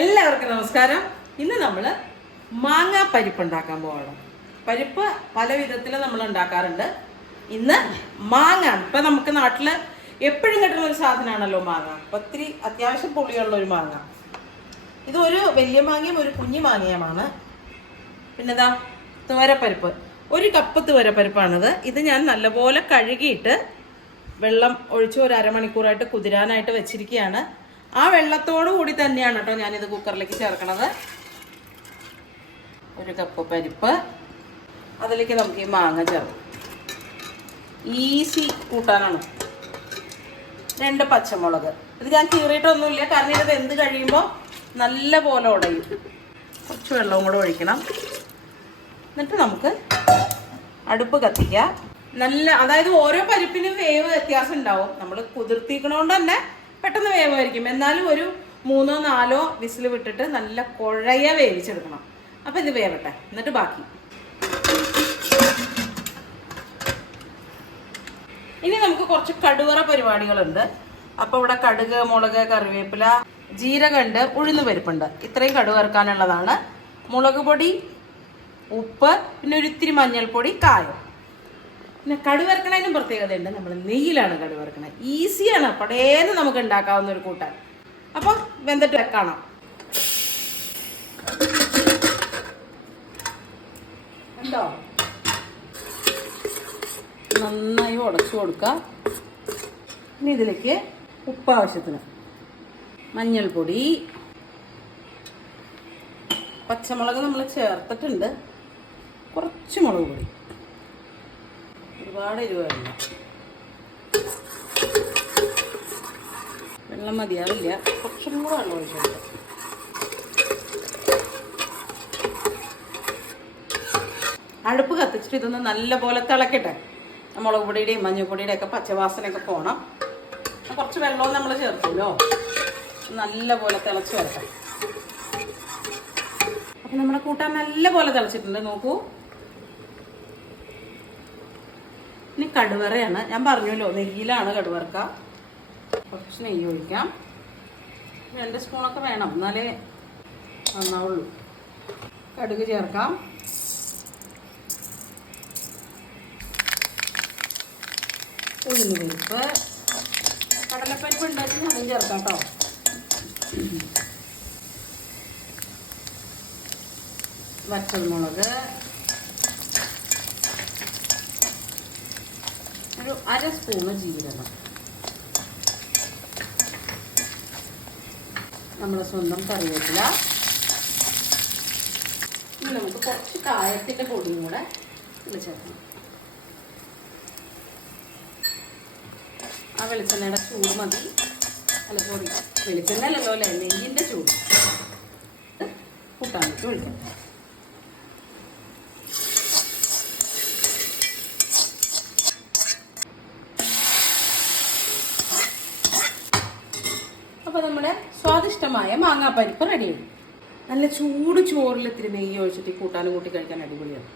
എല്ലാവർക്കും നമസ്കാരം. ഇന്ന് നമ്മൾ മാങ്ങ പരിപ്പ് ഉണ്ടാക്കാൻ പോവാണ്. പരിപ്പ് പല വിധത്തിൽ നമ്മൾ ഉണ്ടാക്കാറുണ്ട്. ഇന്ന് മാങ്ങ ഇപ്പം നമുക്ക് നാട്ടിൽ എപ്പോഴും കിട്ടുന്ന ഒരു സാധനമാണല്ലോ മാങ്ങ. അപ്പം ഒത്തിരി അത്യാവശ്യം പുളിയുള്ള ഒരു മാങ്ങ. ഇത് ഒരു വലിയ മാങ്ങയും ഒരു കുഞ്ഞു മാങ്ങയുമാണ്. പിന്നെതാ തുവരപ്പരിപ്പ്. ഒരു കപ്പ് തുവരപ്പരിപ്പാണിത്. ഇത് ഞാൻ നല്ലപോലെ കഴുകിയിട്ട് വെള്ളം ഒഴിച്ച് ഒരു അരമണിക്കൂറായിട്ട് കുതിരാനായിട്ട് വെച്ചിരിക്കുകയാണ്. ആ വെള്ളത്തോടു കൂടി തന്നെയാണ് കേട്ടോ ഞാനിത് കുക്കറിലേക്ക് ചേർക്കണത്. ഒരു കപ്പ് പരിപ്പ് അതിലേക്ക് നമുക്ക് ഈ മാങ്ങ ചേർക്കാം. ഈസി കൂട്ടാനാണ്. രണ്ട് പച്ചമുളക്. ഇത് ഞാൻ കീറിയിട്ടൊന്നുമില്ല കാരണം ഇത് എന്ത് കഴിയുമ്പോൾ നല്ല പോലെ ഉടയും. കുറച്ച് വെള്ളവും കൂടെ ഒഴിക്കണം. എന്നിട്ട് നമുക്ക് അടുപ്പ് കത്തിക്കാം. നല്ല അതായത് ഓരോ പരിപ്പിനും വേവ് വ്യത്യാസം ഉണ്ടാവും. നമ്മൾ കുതിർത്തിക്കണോണ്ട് തന്നെ പെട്ടെന്ന് വേവായിരിക്കും. എന്നാലും ഒരു മൂന്നോ നാലോ വിസിൽ വിട്ടിട്ട് നല്ല കുഴയ വേവിച്ചെടുക്കണം. അപ്പം ഇത് വേവട്ടെ. എന്നിട്ട് ബാക്കി. ഇനി നമുക്ക് കുറച്ച് കടുവറ പരിപാടികളുണ്ട്. അപ്പോൾ ഇവിടെ കടുക് മുളക് കറിവേപ്പില ജീരകണ്ട് ഉഴുന്ന് പരിപ്പുണ്ട്. ഇത്രയും കടുക് വറുക്കാനുള്ളതാണ്. മുളക് പൊടി ഉപ്പ് പിന്നെ ഒരിത്തിരി മഞ്ഞൾപ്പൊടി കായം. പിന്നെ കടുവറക്കണതിനും പ്രത്യേകതയുണ്ട്. നമ്മൾ നെയ്യിലാണ് കടുവറക്കണത് വറുക്കണത് ഈസിയാണ് പടേന്ന് നമുക്ക് ഉണ്ടാക്കാവുന്ന ഒരു കൂട്ടാൻ. അപ്പോൾ വെന്തിട്ട് കാണാം. കണ്ടോ? നന്നായി ഉടച്ചു കൊടുക്കുക ഇനി ഇതിലേക്ക് ഉപ്പ് ആവശ്യത്തിന്. മഞ്ഞൾപ്പൊടി. പച്ചമുളക് നമ്മൾ ചേർത്തിട്ടുണ്ട്. കുറച്ച് മുളക് പൊടി. ഒരുപാട് എരിവ് വെള്ളം മതിയാവില്ല കുറച്ചും കൂടെ വെള്ളം ഒഴിച്ചിട്ടുണ്ട് അടുപ്പ് കത്തിച്ചിട്ട് ഇതൊന്ന് നല്ലപോലെ തിളക്കട്ടെ. മുളക് പൊടിയുടെയും മഞ്ഞൾപ്പൊടിയുടെ ഒക്കെ പച്ചവാസനയൊക്കെ പോകണം കുറച്ച് വെള്ളവും നമ്മൾ ചേർത്തല്ലോ. നല്ലപോലെ തിളച്ച് വരട്ടെ. അപ്പം നമ്മുടെ കൂട്ടാൻ നല്ലപോലെ തിളച്ചിട്ടുണ്ട് നോക്കൂ. ഇനി കടുവറയാണ്. ഞാൻ പറഞ്ഞല്ലോ നെയ്യിലാണ് കടുവറക്ക. കുറച്ച് നെയ്യ് ഒഴിക്കാം. രണ്ട് സ്പൂണൊക്കെ വേണം. എന്നാലേ നന്നാവുള്ളൂ. കടുക് ചേർക്കാം. ഉഴുന്ന് പരിപ്പ്. കടലപ്പരിപ്പ് ഉണ്ടാക്കി അതും ചേർക്കാം കേട്ടോ. വറ്റൽമുളക്. ഒരു അര സ്പൂണ് ജീരകം. നമ്മുടെ സ്വന്തം കറിവേപ്പില. ഇനി നമുക്ക് കുറച്ച് കായത്തിന്റെ പൊടിയും കൂടെ ഇതിൽ ചേർക്കണം. ആ വെളിച്ചെണ്ണയുടെ ചൂട് മതി. അല്ല സോറി വെളിച്ചെണ്ണ അല്ലല്ലോ അല്ലേ? നെയ്യിന്റെ ചൂട്. കൂട്ടാൻ കൂട്ടാനിട്ട് ഒഴിക്കണം അപ്പോൾ നമ്മുടെ സ്വാദിഷ്ടമായ മാങ്ങാ മാങ്ങാപ്പരിപ്പ് റെഡിയായി നല്ല ചൂട് ചോറിൽ ഇത്തിരി നെയ്യ് ഒഴിച്ചിട്ട് കൂട്ടാനും കൂട്ടി കഴിക്കാൻ അടിപൊളിയാണ്.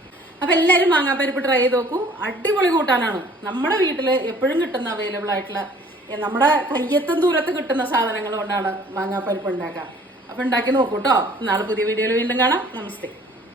അപ്പോൾ എല്ലാവരും മാങ്ങാപ്പരിപ്പ് ട്രൈ ചെയ്ത് നോക്കൂ. അടിപൊളി കൂട്ടാനാണ്. നമ്മുടെ വീട്ടിൽ എപ്പോഴും കിട്ടുന്ന അവൈലബിൾ ആയിട്ടുള്ള നമ്മുടെ കയ്യെത്തും ദൂരത്ത് കിട്ടുന്ന സാധനങ്ങൾ കൊണ്ടാണ് മാങ്ങാ പരിപ്പ് ഉണ്ടാക്കുക. അപ്പോൾ ഉണ്ടാക്കി നോക്കൂട്ടോ നാളെ പുതിയ വീഡിയോയിൽ വീണ്ടും കാണാം. നമസ്തേ.